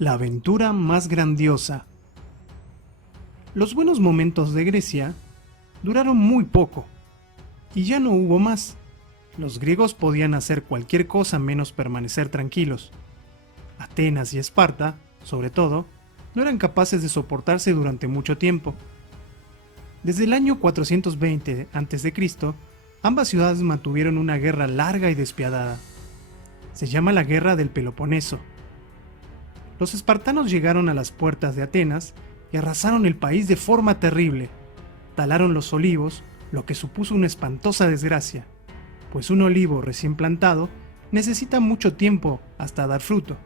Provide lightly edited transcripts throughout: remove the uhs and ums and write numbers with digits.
La aventura más grandiosa. Los buenos momentos de Grecia duraron muy poco, y ya no hubo más. Los griegos podían hacer cualquier cosa menos permanecer tranquilos. Atenas y Esparta, sobre todo, no eran capaces de soportarse durante mucho tiempo. Desde el año 420 a.C., ambas ciudades mantuvieron una guerra larga y despiadada. Se llama la Guerra del Peloponeso. Los espartanos llegaron a las puertas de Atenas y arrasaron el país de forma terrible. Talaron los olivos, lo que supuso una espantosa desgracia, pues un olivo recién plantado necesita mucho tiempo hasta dar fruto.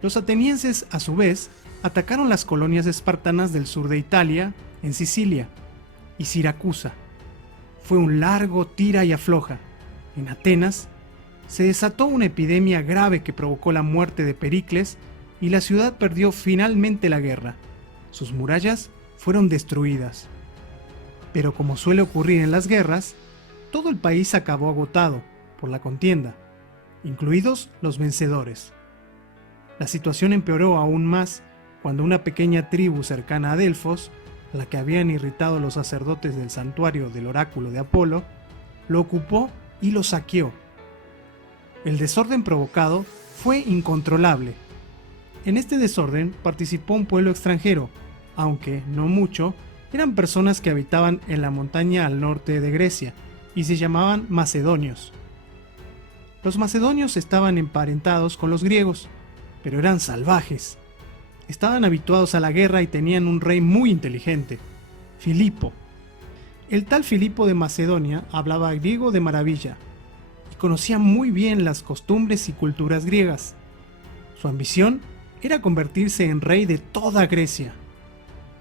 Los atenienses, a su vez, atacaron las colonias espartanas del sur de Italia, en Sicilia, y Siracusa. Fue un largo tira y afloja. En Atenas se desató una epidemia grave que provocó la muerte de Pericles y la ciudad perdió finalmente la guerra. Sus murallas fueron destruidas. Pero como suele ocurrir en las guerras, todo el país acabó agotado por la contienda, incluidos los vencedores. La situación empeoró aún más cuando una pequeña tribu cercana a Delfos, a la que habían irritado los sacerdotes del santuario del oráculo de Apolo, lo ocupó y lo saqueó. El desorden provocado fue incontrolable. En este desorden participó un pueblo extranjero, aunque no mucho, eran personas que habitaban en la montaña al norte de Grecia y se llamaban macedonios. Los macedonios estaban emparentados con los griegos, pero eran salvajes. Estaban habituados a la guerra y tenían un rey muy inteligente, Filipo. El tal Filipo de Macedonia hablaba griego de maravilla y conocía muy bien las costumbres y culturas griegas. Su ambición era convertirse en rey de toda Grecia.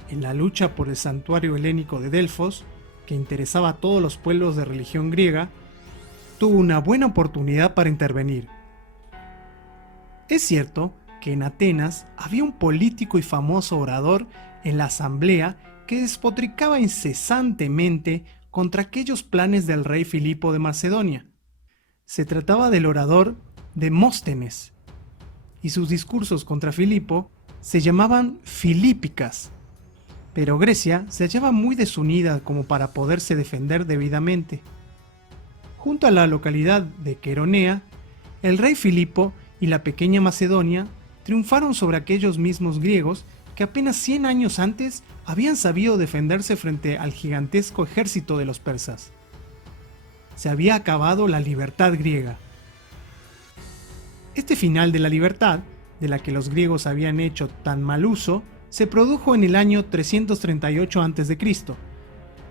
En la lucha por el santuario helénico de Delfos, que interesaba a todos los pueblos de religión griega, tuvo una buena oportunidad para intervenir. Es cierto que en Atenas había un político y famoso orador en la asamblea que despotricaba incesantemente contra aquellos planes del rey Filipo de Macedonia. Se trataba del orador Demóstenes, y sus discursos contra Filipo se llamaban filípicas. Pero Grecia se hallaba muy desunida como para poderse defender debidamente. Junto a la localidad de Queronea, el rey Filipo y la pequeña Macedonia triunfaron sobre aquellos mismos griegos que apenas 100 años antes habían sabido defenderse frente al gigantesco ejército de los persas. Se había acabado la libertad griega. Este final de la libertad, de la que los griegos habían hecho tan mal uso, se produjo en el año 338 a.C.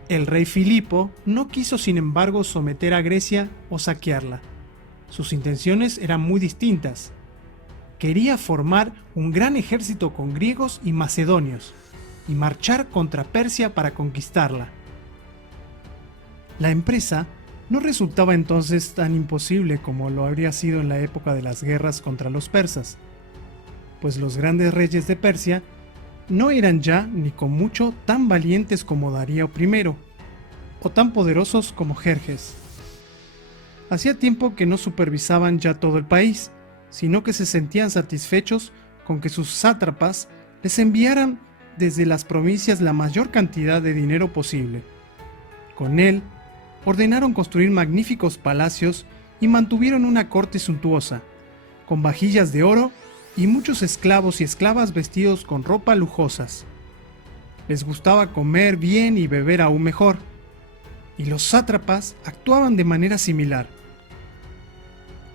El rey Filipo no quiso, sin embargo, someter a Grecia o saquearla. Sus intenciones eran muy distintas. Quería formar un gran ejército con griegos y macedonios y marchar contra Persia para conquistarla. La empresa no resultaba entonces tan imposible como lo habría sido en la época de las guerras contra los persas, pues los grandes reyes de Persia no eran ya ni con mucho tan valientes como Darío I, o tan poderosos como Jerjes. Hacía tiempo que no supervisaban ya todo el país, sino que se sentían satisfechos con que sus sátrapas les enviaran desde las provincias la mayor cantidad de dinero posible. Con él, ordenaron construir magníficos palacios y mantuvieron una corte suntuosa, con vajillas de oro y muchos esclavos y esclavas vestidos con ropa lujosas. Les gustaba comer bien y beber aún mejor, y los sátrapas actuaban de manera similar.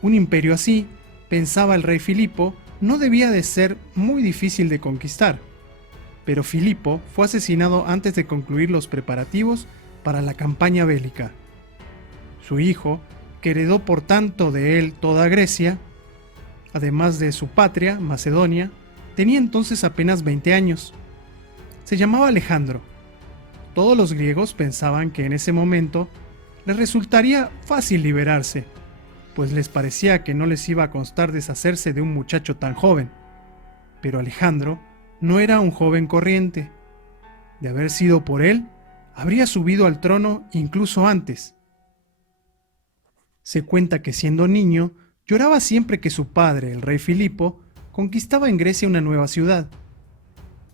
Un imperio así, pensaba el rey Filipo, no debía de ser muy difícil de conquistar, pero Filipo fue asesinado antes de concluir los preparativos para la campaña bélica. Su hijo, que heredó por tanto de él toda Grecia, además de su patria, Macedonia, tenía entonces apenas 20 años. Se llamaba Alejandro. Todos los griegos pensaban que en ese momento les resultaría fácil liberarse, pues les parecía que no les iba a costar deshacerse de un muchacho tan joven. Pero Alejandro no era un joven corriente. De haber sido por él, habría subido al trono incluso antes. Se cuenta que siendo niño, lloraba siempre que su padre, el rey Filipo, conquistaba en Grecia una nueva ciudad.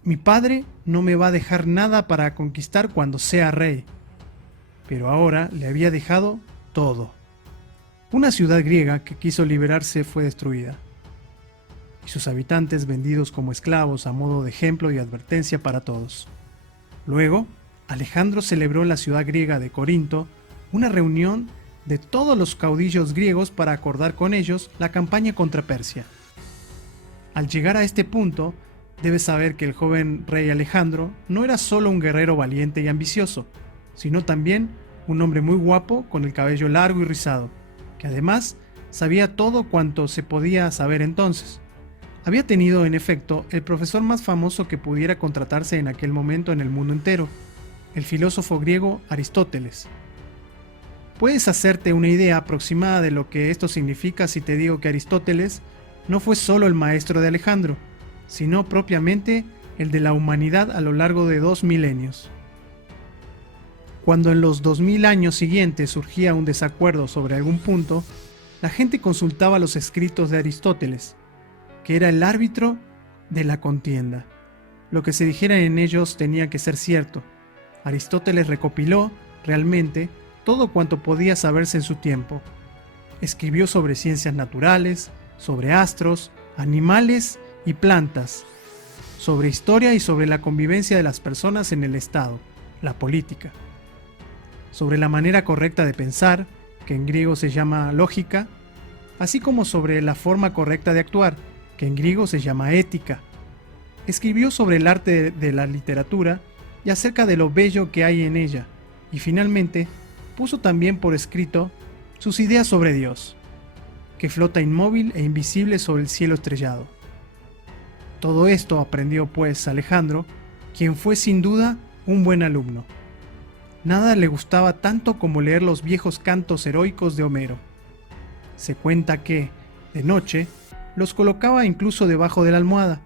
Mi padre no me va a dejar nada para conquistar cuando sea rey. Pero ahora le había dejado todo. Una ciudad griega que quiso liberarse fue destruida, y sus habitantes vendidos como esclavos a modo de ejemplo y advertencia para todos. Luego, Alejandro celebró en la ciudad griega de Corinto una reunión de todos los caudillos griegos para acordar con ellos la campaña contra Persia. Al llegar a este punto, debes saber que el joven rey Alejandro no era solo un guerrero valiente y ambicioso, sino también un hombre muy guapo con el cabello largo y rizado, que además sabía todo cuanto se podía saber entonces. Había tenido, en efecto, el profesor más famoso que pudiera contratarse en aquel momento en el mundo entero, el filósofo griego Aristóteles. Puedes hacerte una idea aproximada de lo que esto significa si te digo que Aristóteles no fue solo el maestro de Alejandro, sino propiamente el de la humanidad a lo largo de 2 milenios. Cuando en los 2000 años siguientes surgía un desacuerdo sobre algún punto, la gente consultaba los escritos de Aristóteles, que era el árbitro de la contienda. Lo que se dijera en ellos tenía que ser cierto. Aristóteles recopiló, realmente, todo cuanto podía saberse en su tiempo. Escribió sobre ciencias naturales, sobre astros, animales y plantas, sobre historia y sobre la convivencia de las personas en el Estado, la política, sobre la manera correcta de pensar, que en griego se llama lógica, así como sobre la forma correcta de actuar, que en griego se llama ética. Escribió sobre el arte de la literatura y acerca de lo bello que hay en ella, y finalmente puso también por escrito sus ideas sobre Dios, que flota inmóvil e invisible sobre el cielo estrellado. Todo esto aprendió pues Alejandro, quien fue sin duda un buen alumno. Nada le gustaba tanto como leer los viejos cantos heroicos de Homero. Se cuenta que, de noche, los colocaba incluso debajo de la almohada.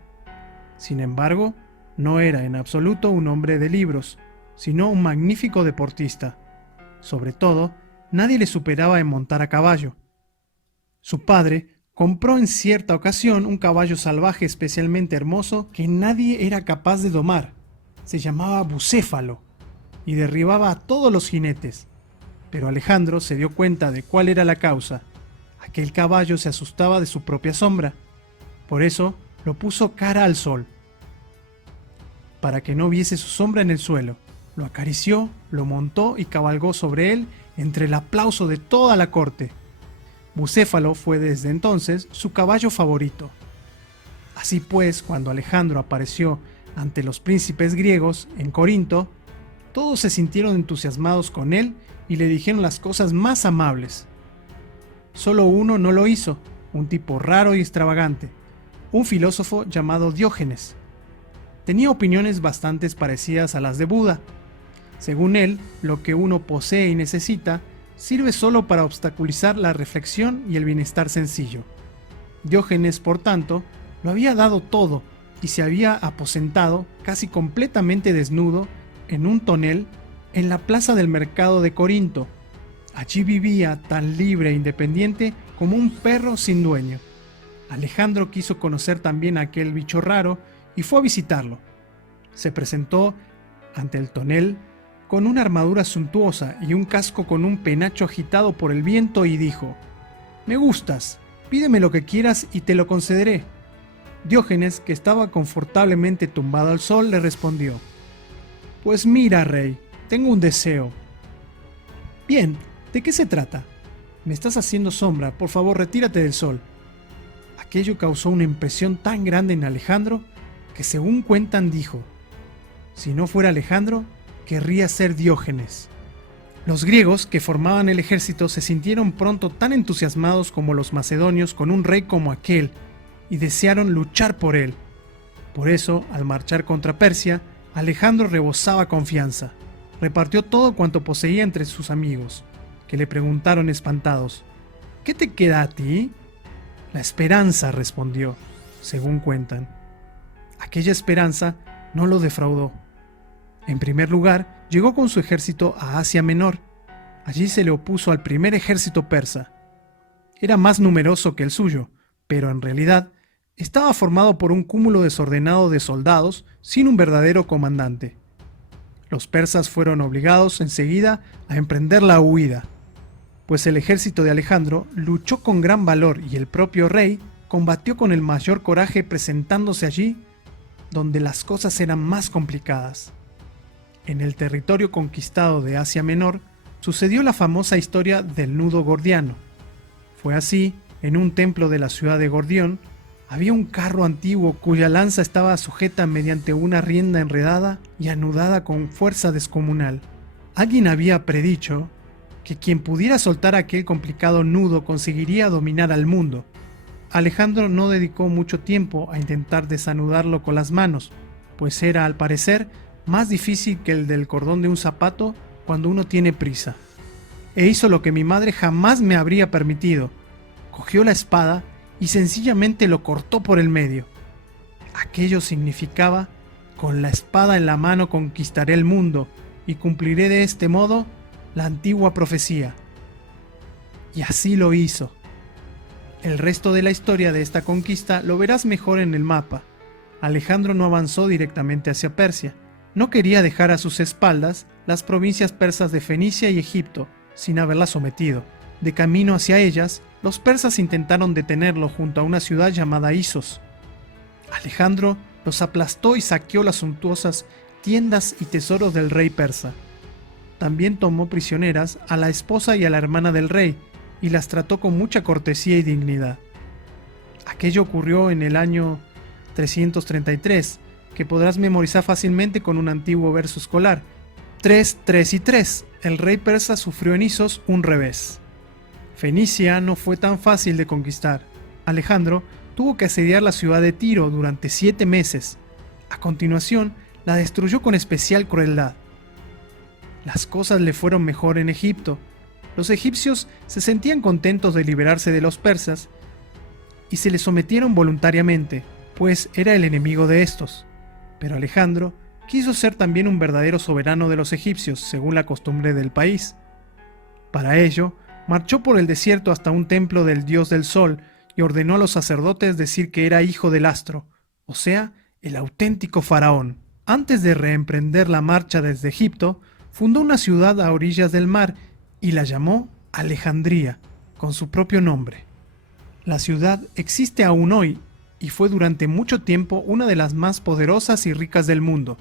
Sin embargo, no era en absoluto un hombre de libros, sino un magnífico deportista. Sobre todo, nadie le superaba en montar a caballo. Su padre compró en cierta ocasión un caballo salvaje especialmente hermoso que nadie era capaz de domar. Se llamaba Bucéfalo y derribaba a todos los jinetes. Pero Alejandro se dio cuenta de cuál era la causa. Aquel caballo se asustaba de su propia sombra. Por eso lo puso cara al sol, para que no viese su sombra en el suelo. Lo acarició, lo montó y cabalgó sobre él entre el aplauso de toda la corte. Bucéfalo fue desde entonces su caballo favorito. Así pues, cuando Alejandro apareció ante los príncipes griegos en Corinto, todos se sintieron entusiasmados con él y le dijeron las cosas más amables. Solo uno no lo hizo, un tipo raro y extravagante, un filósofo llamado Diógenes. Tenía opiniones bastante parecidas a las de Buda. Según él, lo que uno posee y necesita sirve solo para obstaculizar la reflexión y el bienestar sencillo. Diógenes, por tanto, lo había dado todo y se había aposentado, casi completamente desnudo, en un tonel en la plaza del mercado de Corinto. Allí vivía tan libre e independiente como un perro sin dueño. Alejandro quiso conocer también a aquel bicho raro y fue a visitarlo. Se presentó ante el tonel con una armadura suntuosa y un casco con un penacho agitado por el viento y dijo: «Me gustas, pídeme lo que quieras y te lo concederé». Diógenes, que estaba confortablemente tumbado al sol, le respondió: «Pues mira, rey, tengo un deseo». «Bien, ¿de qué se trata?» «Me estás haciendo sombra, por favor retírate del sol». Aquello causó una impresión tan grande en Alejandro que, según cuentan, dijo: «Si no fuera Alejandro, querría ser Diógenes». Los griegos que formaban el ejército se sintieron pronto tan entusiasmados como los macedonios con un rey como aquel y desearon luchar por él. Por eso, al marchar contra Persia, Alejandro rebosaba confianza. Repartió todo cuanto poseía entre sus amigos, que le preguntaron espantados: «¿Qué te queda a ti?» «La esperanza», respondió, según cuentan. Aquella esperanza no lo defraudó. En primer lugar, llegó con su ejército a Asia Menor. Allí se le opuso al primer ejército persa. Era más numeroso que el suyo, pero en realidad estaba formado por un cúmulo desordenado de soldados sin un verdadero comandante. Los persas fueron obligados enseguida a emprender la huida, pues el ejército de Alejandro luchó con gran valor y el propio rey combatió con el mayor coraje, presentándose allí donde las cosas eran más complicadas. En el territorio conquistado de Asia Menor sucedió la famosa historia del nudo gordiano. Fue así, en un templo de la ciudad de Gordión, había un carro antiguo cuya lanza estaba sujeta mediante una rienda enredada y anudada con fuerza descomunal. Alguien había predicho que quien pudiera soltar aquel complicado nudo conseguiría dominar al mundo. Alejandro no dedicó mucho tiempo a intentar desanudarlo con las manos, pues era, al parecer, más difícil que el del cordón de un zapato cuando uno tiene prisa. E hizo lo que mi madre jamás me habría permitido. Cogió la espada y sencillamente lo cortó por el medio. Aquello significaba: con la espada en la mano conquistaré el mundo y cumpliré de este modo la antigua profecía. Y así lo hizo. El resto de la historia de esta conquista lo verás mejor en el mapa. Alejandro no avanzó directamente hacia Persia. No quería dejar a sus espaldas las provincias persas de Fenicia y Egipto, sin haberlas sometido. De camino hacia ellas, los persas intentaron detenerlo junto a una ciudad llamada Isos. Alejandro los aplastó y saqueó las suntuosas tiendas y tesoros del rey persa. También tomó prisioneras a la esposa y a la hermana del rey, y las trató con mucha cortesía y dignidad. Aquello ocurrió en el año 333, que podrás memorizar fácilmente con un antiguo verso escolar. 3, 3 y 3. El rey persa sufrió en Isos un revés. Fenicia no fue tan fácil de conquistar. Alejandro tuvo que asediar la ciudad de Tiro durante 7 meses. A continuación, la destruyó con especial crueldad. Las cosas le fueron mejor en Egipto. Los egipcios se sentían contentos de liberarse de los persas y se les sometieron voluntariamente, pues era el enemigo de estos. Pero Alejandro quiso ser también un verdadero soberano de los egipcios, según la costumbre del país. Para ello, marchó por el desierto hasta un templo del dios del sol y ordenó a los sacerdotes decir que era hijo del astro, o sea, el auténtico faraón. Antes de reemprender la marcha desde Egipto, fundó una ciudad a orillas del mar y la llamó Alejandría, con su propio nombre. La ciudad existe aún hoy y fue durante mucho tiempo una de las más poderosas y ricas del mundo.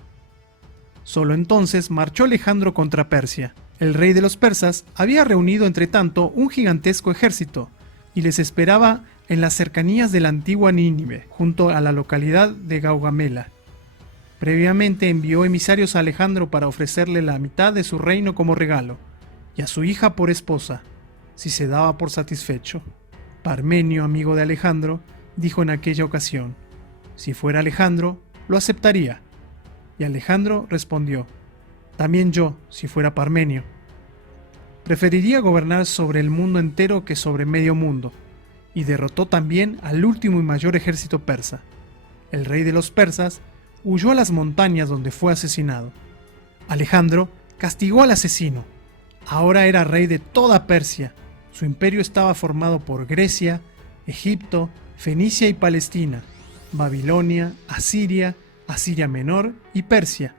Solo entonces marchó Alejandro contra Persia. El rey de los persas había reunido entre tanto un gigantesco ejército y les esperaba en las cercanías de la antigua Nínive, junto a la localidad de Gaugamela. Previamente envió emisarios a Alejandro para ofrecerle la mitad de su reino como regalo, y a su hija por esposa, si se daba por satisfecho. Parmenio, amigo de Alejandro, dijo en aquella ocasión: si fuera Alejandro, lo aceptaría. Y Alejandro respondió: también yo, si fuera Parmenio. Preferiría gobernar sobre el mundo entero que sobre medio mundo, y derrotó también al último y mayor ejército persa. El rey de los persas huyó a las montañas donde fue asesinado. Alejandro castigó al asesino. Ahora era rey de toda Persia. Su imperio estaba formado por Grecia, Egipto, Fenicia y Palestina, Babilonia, Asiria, Asiria Menor y Persia,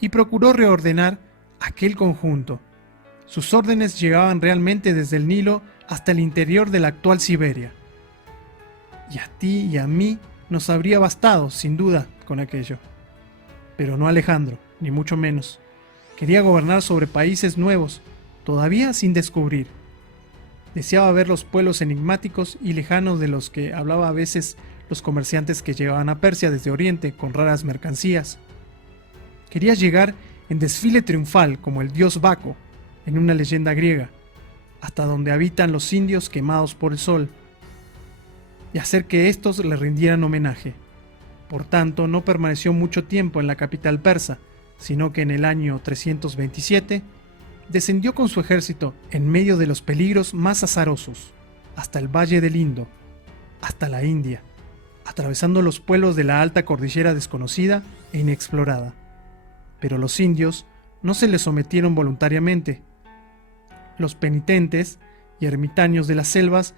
y procuró reordenar aquel conjunto. Sus órdenes llegaban realmente desde el Nilo hasta el interior de la actual Siberia. Y a ti y a mí nos habría bastado, sin duda, con aquello. Pero no Alejandro, ni mucho menos. Quería gobernar sobre países nuevos, todavía sin descubrir. Deseaba ver los pueblos enigmáticos y lejanos de los que hablaba a veces los comerciantes que llegaban a Persia desde Oriente con raras mercancías. Quería llegar en desfile triunfal como el dios Baco, en una leyenda griega, hasta donde habitan los indios quemados por el sol, y hacer que éstos le rindieran homenaje. Por tanto, no permaneció mucho tiempo en la capital persa, sino que en el año 327 descendió con su ejército en medio de los peligros más azarosos, hasta el valle del Indo, hasta la India, atravesando los pueblos de la alta cordillera desconocida e inexplorada. Pero los indios no se le sometieron voluntariamente. Los penitentes y ermitaños de las selvas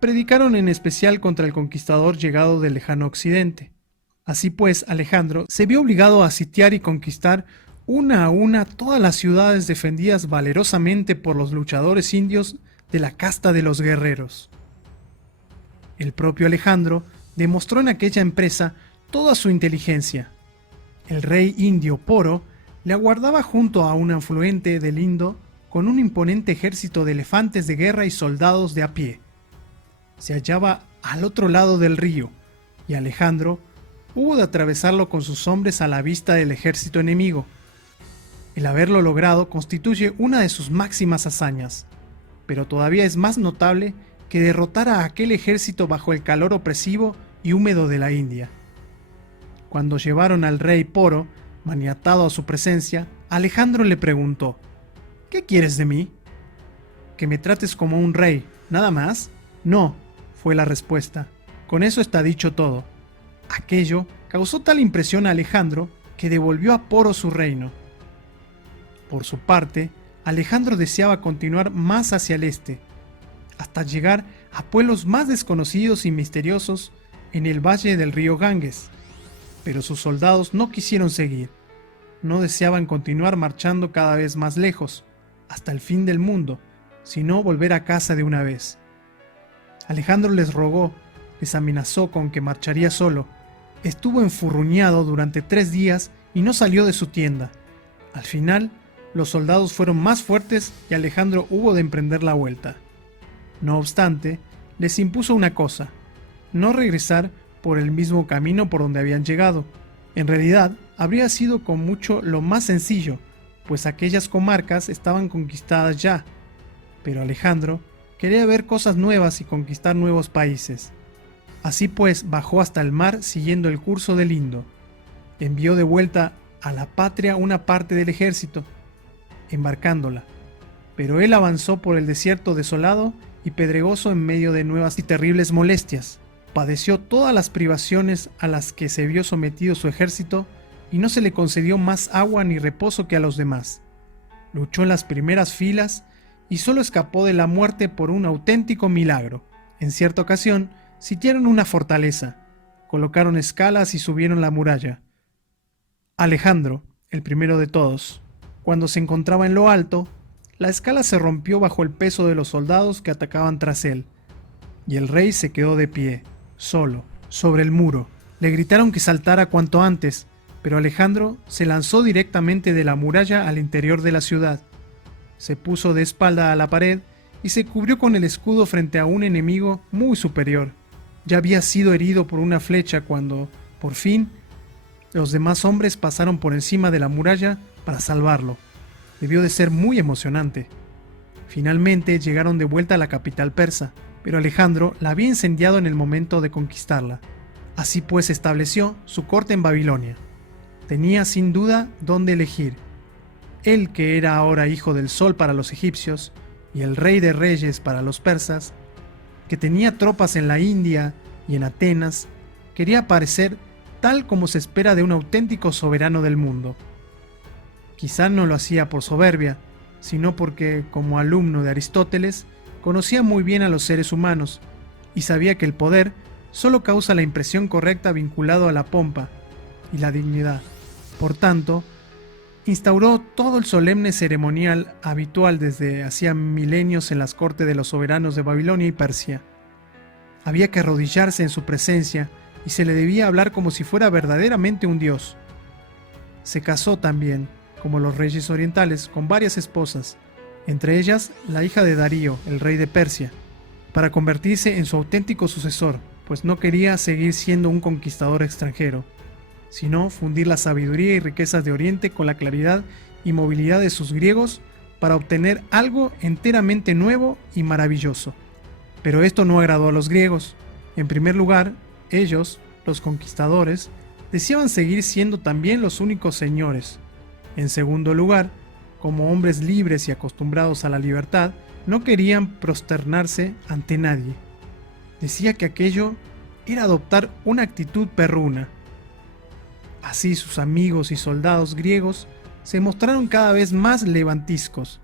predicaron en especial contra el conquistador llegado del lejano occidente. Así pues, Alejandro se vio obligado a sitiar y conquistar una a una todas las ciudades defendidas valerosamente por los luchadores indios de la casta de los guerreros. El propio Alejandro demostró en aquella empresa toda su inteligencia. El rey indio Poro le aguardaba junto a un afluente del Indo con un imponente ejército de elefantes de guerra y soldados de a pie. Se hallaba al otro lado del río, y Alejandro hubo de atravesarlo con sus hombres a la vista del ejército enemigo. El haberlo logrado constituye una de sus máximas hazañas, pero todavía es más notable que derrotar a aquel ejército bajo el calor opresivo y húmedo de la India. Cuando llevaron al rey Poro, maniatado a su presencia, Alejandro le preguntó: ¿qué quieres de mí? ¿Que me trates como un rey, nada más? No, fue la respuesta. Con eso está dicho todo. Aquello causó tal impresión a Alejandro que devolvió a Poro su reino. Por su parte, Alejandro deseaba continuar más hacia el este, hasta llegar a pueblos más desconocidos y misteriosos en el valle del río Ganges. Pero sus soldados no quisieron seguir. No deseaban continuar marchando cada vez más lejos, hasta el fin del mundo, sino volver a casa de una vez. Alejandro les rogó, les amenazó con que marcharía solo. Estuvo enfurruñado durante 3 días y no salió de su tienda. Al final, los soldados fueron más fuertes y Alejandro hubo de emprender la vuelta. No obstante, les impuso una cosa: no regresar por el mismo camino por donde habían llegado. En realidad, habría sido con mucho lo más sencillo, pues aquellas comarcas estaban conquistadas ya. Pero Alejandro quería ver cosas nuevas y conquistar nuevos países. Así pues, bajó hasta el mar siguiendo el curso del Indo. Envió de vuelta a la patria una parte del ejército, embarcándola. Pero él avanzó por el desierto desolado y pedregoso en medio de nuevas y terribles molestias. Padeció todas las privaciones a las que se vio sometido su ejército y no se le concedió más agua ni reposo que a los demás. Luchó en las primeras filas y solo escapó de la muerte por un auténtico milagro. En cierta ocasión, sitiaron una fortaleza, colocaron escalas y subieron la muralla. Alejandro, el primero de todos, cuando se encontraba en lo alto, la escala se rompió bajo el peso de los soldados que atacaban tras él, y el rey se quedó de pie, solo, sobre el muro. Le gritaron que saltara cuanto antes, pero Alejandro se lanzó directamente de la muralla al interior de la ciudad. Se puso de espalda a la pared y se cubrió con el escudo frente a un enemigo muy superior. Ya había sido herido por una flecha cuando, por fin, los demás hombres pasaron por encima de la muralla para salvarlo. Debió de ser muy emocionante. Finalmente llegaron de vuelta a la capital persa, pero Alejandro la había incendiado en el momento de conquistarla. Así pues estableció su corte en Babilonia. Tenía sin duda dónde elegir. Él, que era ahora hijo del sol para los egipcios y el rey de reyes para los persas, que tenía tropas en la India y en Atenas, quería parecer tal como se espera de un auténtico soberano del mundo. Quizá no lo hacía por soberbia, sino porque, como alumno de Aristóteles, conocía muy bien a los seres humanos y sabía que el poder solo causa la impresión correcta vinculado a la pompa y la dignidad. Por tanto, instauró todo el solemne ceremonial habitual desde hacía milenios en las cortes de los soberanos de Babilonia y Persia. Había que arrodillarse en su presencia y se le debía hablar como si fuera verdaderamente un dios. Se casó también, como los reyes orientales, con varias esposas, entre ellas la hija de Darío, el rey de Persia, para convertirse en su auténtico sucesor, pues no quería seguir siendo un conquistador extranjero, sino fundir la sabiduría y riquezas de Oriente con la claridad y movilidad de sus griegos para obtener algo enteramente nuevo y maravilloso. Pero esto no agradó a los griegos. En primer lugar, ellos, los conquistadores, deseaban seguir siendo también los únicos señores. En segundo lugar, como hombres libres y acostumbrados a la libertad, no querían prosternarse ante nadie. Decía que aquello era adoptar una actitud perruna. Así sus amigos y soldados griegos se mostraron cada vez más levantiscos,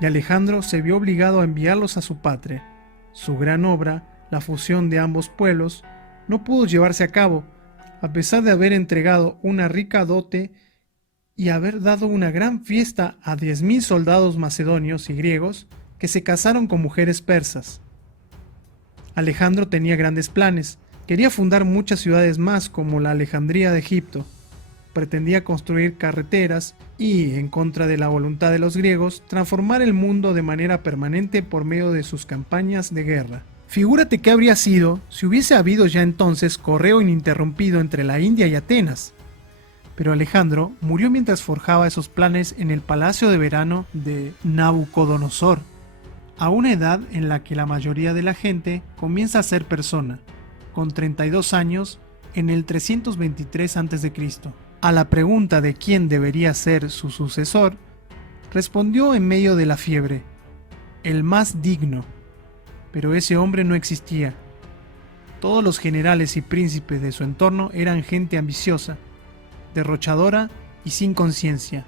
y Alejandro se vio obligado a enviarlos a su patria. Su gran obra La fusión de ambos pueblos no pudo llevarse a cabo, a pesar de haber entregado una rica dote y haber dado una gran fiesta a 10.000 soldados macedonios y griegos que se casaron con mujeres persas. Alejandro tenía grandes planes, quería fundar muchas ciudades más como la Alejandría de Egipto, pretendía construir carreteras y, en contra de la voluntad de los griegos, transformar el mundo de manera permanente por medio de sus campañas de guerra. Figúrate qué habría sido si hubiese habido ya entonces correo ininterrumpido entre la India y Atenas. Pero Alejandro murió mientras forjaba esos planes en el palacio de verano de Nabucodonosor, a una edad en la que la mayoría de la gente comienza a ser persona, con 32 años en el 323 a.C. A la pregunta de quién debería ser su sucesor, respondió en medio de la fiebre: el más digno. Pero ese hombre no existía. Todos los generales y príncipes de su entorno eran gente ambiciosa, derrochadora y sin conciencia,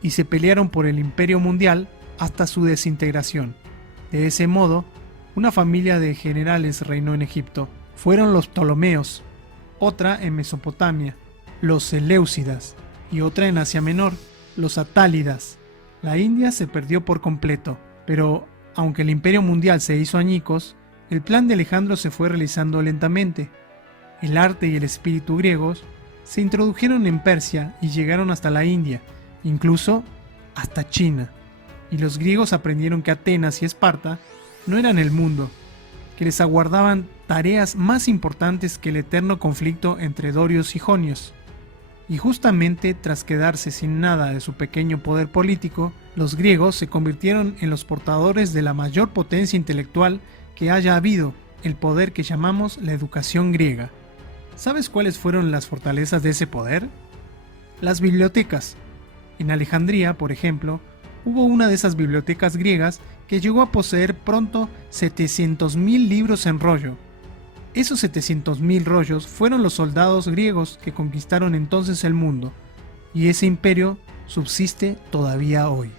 y se pelearon por el imperio mundial hasta su desintegración. De ese modo, una familia de generales reinó en Egipto. Fueron los Ptolomeos, otra en Mesopotamia, los Seleucidas, y otra en Asia Menor, los Atálidas. La India se perdió por completo, pero aunque el imperio mundial se hizo añicos, el plan de Alejandro se fue realizando lentamente. El arte y el espíritu griegos se introdujeron en Persia y llegaron hasta la India, incluso hasta China. Y los griegos aprendieron que Atenas y Esparta no eran el mundo, que les aguardaban tareas más importantes que el eterno conflicto entre dorios y jonios. Y justamente tras quedarse sin nada de su pequeño poder político, los griegos se convirtieron en los portadores de la mayor potencia intelectual que haya habido, el poder que llamamos la educación griega. ¿Sabes cuáles fueron las fortalezas de ese poder? Las bibliotecas. En Alejandría, por ejemplo, hubo una de esas bibliotecas griegas que llegó a poseer pronto 700.000 libros en rollo. Esos 700.000 rollos fueron los soldados griegos que conquistaron entonces el mundo, y ese imperio subsiste todavía hoy.